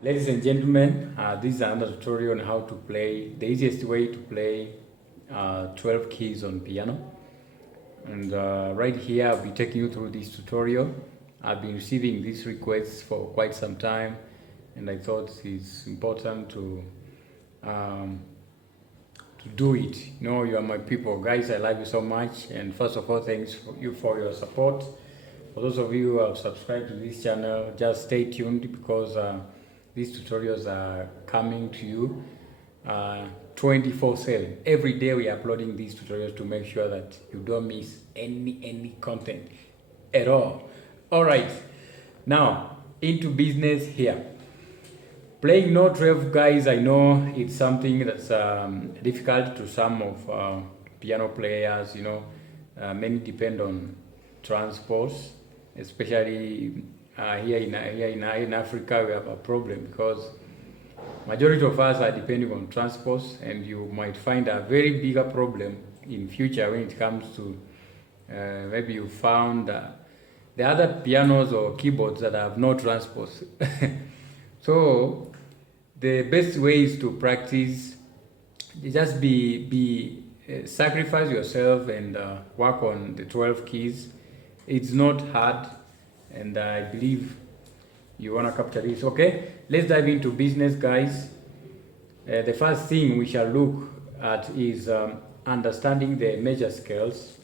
Ladies and gentlemen, this is another tutorial on how to play the easiest way to play 12 keys on piano. And right here, I'll be taking you through this tutorial. I've been receiving these requests for quite some time, and I thought it's important um, to do it. You know, you are my people, guys. I love you so much, and first of all, thanks for your support. For those of you who have subscribed to this channel, just stay tuned because these tutorials are coming to you 24/7. Every day we are uploading these tutorials to make sure that you don't miss any content at all. All right, now into business here. Playing note 12, guys, I know it's something that's difficult to some of piano players. You know, many depend on transports, especially here in Africa. We have a problem because majority of us are depending on transports, and you might find a very bigger problem in future when it comes to maybe you found the other pianos or keyboards that have no transports. So the best way is to practice. Just sacrifice yourself and work on the 12 keys. It's not hard, and I believe you want to capture this. Okay, let's dive into business, guys. The first thing we shall look at is understanding the major scales.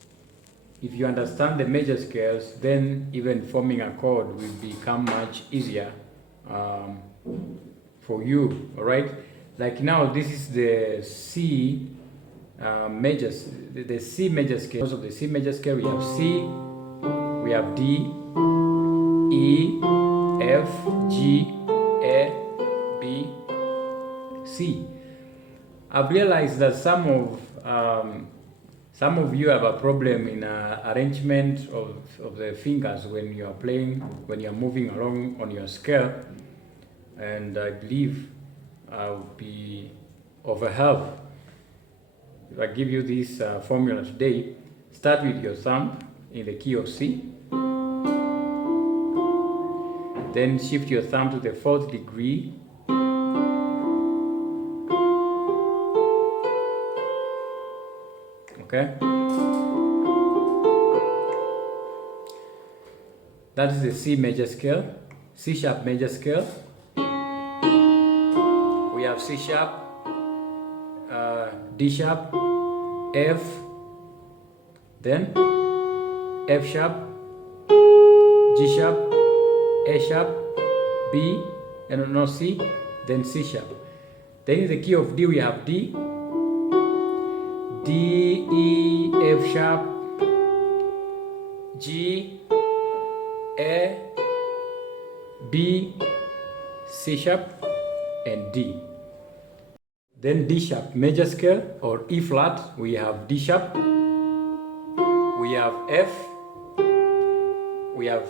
If you understand the major scales, then even forming a chord will become much easier for you. All right, like now this is the C major, the C major scale. Because of the C major scale, we have C, we have D, E, F, G, A, B, C. I've realized that some of you have a problem in arrangement of the fingers when you are playing, when you are moving along on your scale, and I believe I'll be of a help if I give you this formula today. Start with your thumb in the key of C. Then shift your thumb to the 4th degree. Okay? That is the C major scale. C sharp major scale. We have C sharp, D sharp, F, then F sharp, G sharp, A sharp, B, and no C, then C sharp. Then in the key of D we have D, D, E, F sharp, G, A, B, C sharp, and D. Then D sharp major scale or E flat, we have D sharp, we have F, we have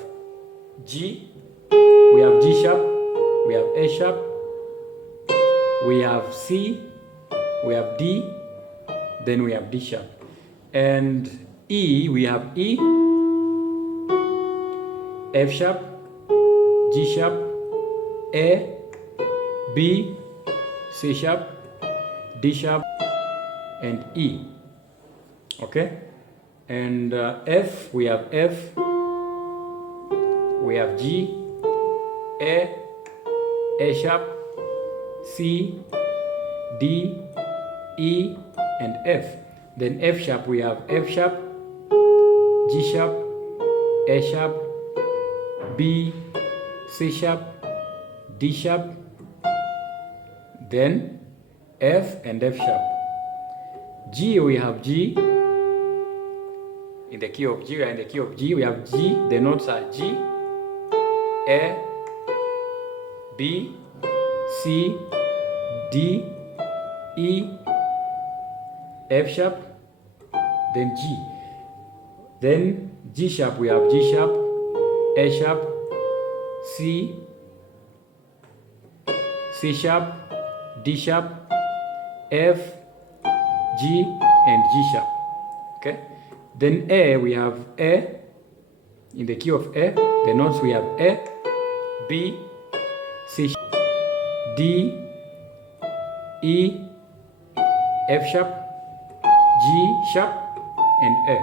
G, we have G sharp, we have A sharp, we have C, we have D, then we have D sharp. And E, we have E, F sharp, G sharp, A, B, C sharp, D sharp, and E. Okay? And F, we have F, we have G, A sharp, C, D, E, and F. Then F sharp, we have F sharp, G sharp, A sharp, B, C sharp, D sharp, then F and F sharp. G, we have G, in the key of G, we are in the key of G, we have G, the notes are G, A, B, C, D, E, F sharp, then G. Then G sharp, we have G sharp, A sharp, C, C sharp, D sharp, F, G, and G sharp. Okay? Then A, we have A, in the key of A, the notes we have A, B, C, D, E, F sharp, G sharp, and A.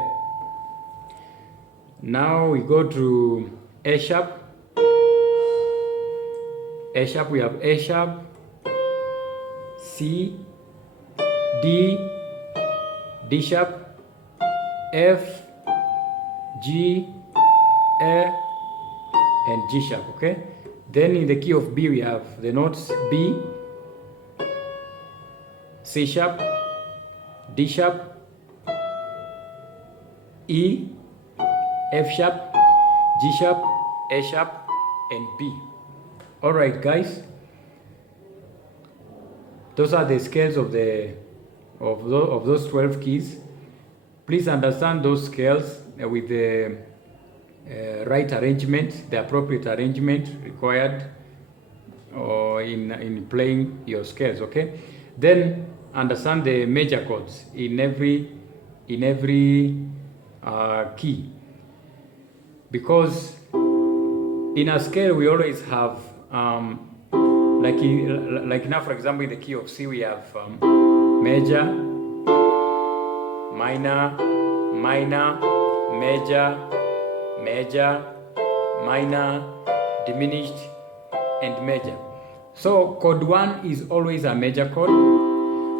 Now we go to A sharp. A sharp, we have A sharp, C, D, D sharp, F, G, A, and G sharp, okay? Then in the key of B, we have the notes B, C sharp, D sharp, E, F sharp, G sharp, A sharp, and B. All right, guys. Those are the scales of those 12 keys. Please understand those scales with the right arrangement, the appropriate arrangement required or in playing your scales, okay? Then understand the major chords in every key, because in a scale we always have like now, for example, in the key of C we have major, minor, minor, major, major, minor, diminished, and major. So chord 1 is always a major chord,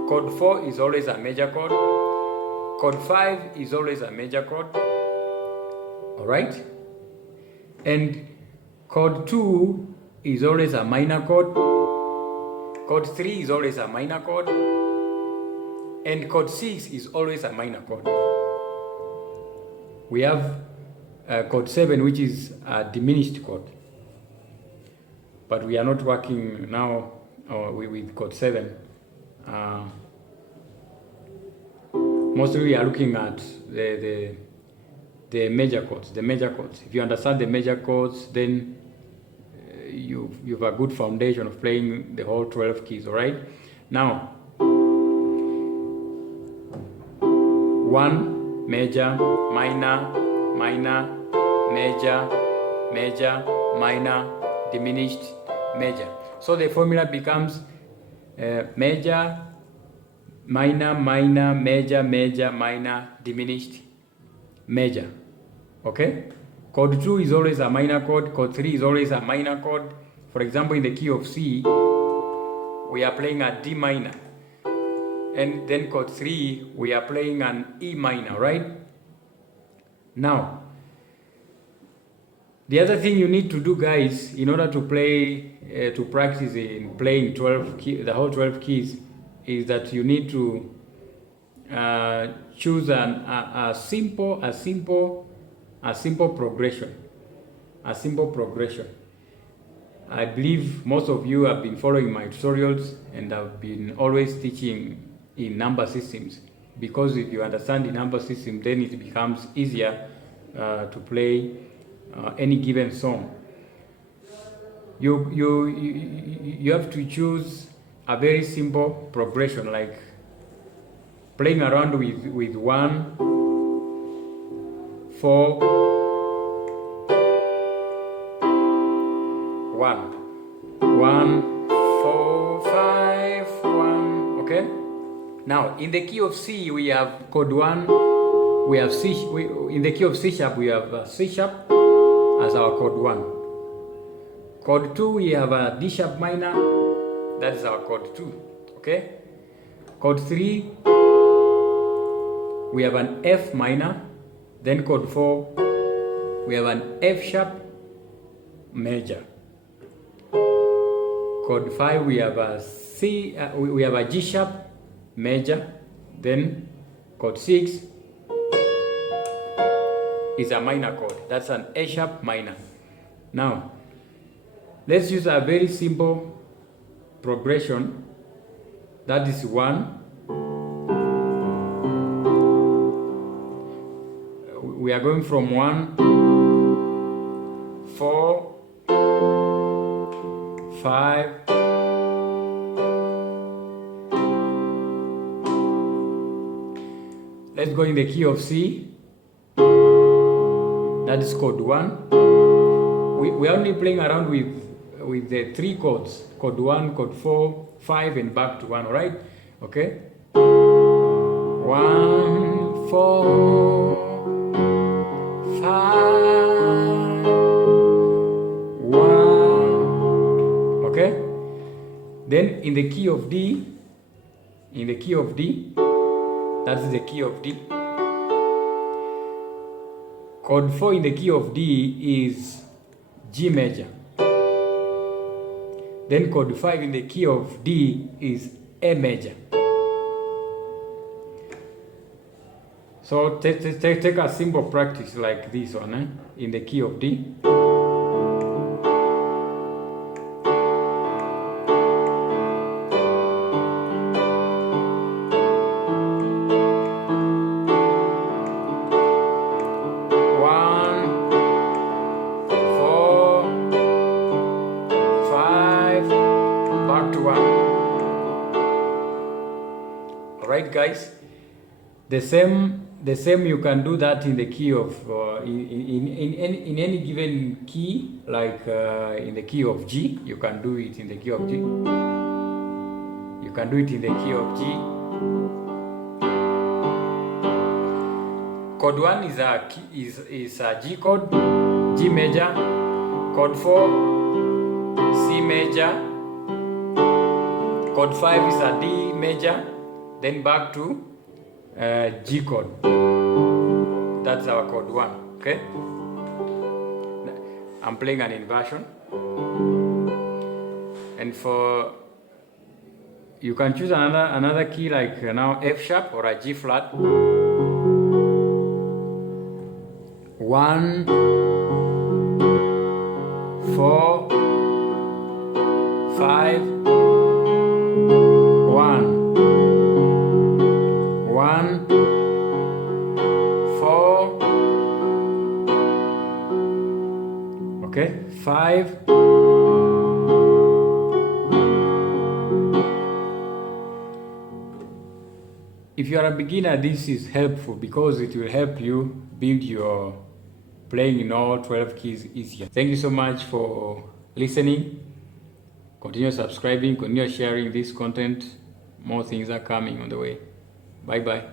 chord 4 is always a major chord, chord 5 is always a major chord, all right? And chord 2 is always a minor chord, chord 3 is always a minor chord, and chord 6 is always a minor chord. We have chord 7, which is a diminished chord, but we are not working now with chord 7. Mostly we are looking at the major chords, If you understand the major chords, then you have a good foundation of playing the whole 12 keys, all right? Now, 1, major, minor, minor, major, major, minor, diminished, major. So the formula becomes major, minor, minor, major, major, minor, diminished, major. Okay? Chord 2 is always a minor chord, chord 3 is always a minor chord. For example, in the key of C, we are playing a D minor. And then chord 3, we are playing an E minor, right? Now, the other thing you need to do, guys, in order to play, to practice in playing the whole 12 keys, is that you need to choose a simple progression. A simple progression. I believe most of you have been following my tutorials, and I've been always teaching in number systems, because if you understand the number system, then it becomes easier to play any given song. You have to choose a very simple progression, like playing around with 1, 4, 1, 4, 5, 1. Okay. Now in the key of C we have chord 1. We have C. In the key of C sharp we have C sharp as our chord 1. Chord 2 we have a D sharp minor. That is our chord 2. Okay. Chord 3 we have an F minor. Then chord 4 we have an F sharp major. Chord 5 we have a we have a G sharp major. Then chord 6 is a minor chord. That's an A sharp minor. Now let's use a very simple progression. That is 1. We are going from 1, 4, 5, let's go in the key of C. That is chord 1. We are only playing around with with the 3 chords, chord 1, chord 4, 5, and back to 1. All right? Okay. 1, 4, 5, 1. Okay. Then in the key of D, that's the key of D. Chord 4 in the key of D is G major. Then chord 5 in the key of D is A major. So take a simple practice like this one, in the key of D. Alright guys, the same you can do that in the key of in any given key, like in the key of G. You can do it in the key of G. You can do it in the key of G. Chord 1 is a G chord, G major. Chord 4, C major. Chord 5 is a D major. Then back to G chord. That's our chord 1. Okay. I'm playing an inversion, and for you can choose another key, like now F sharp or a G flat. 1, 4, 5, 1. 1, 4, okay, 5, if you are a beginner, this is helpful because it will help you build your playing in all 12 keys easier. Thank you so much for listening. Continue subscribing, continue sharing this content. More things are coming on the way. Bye bye.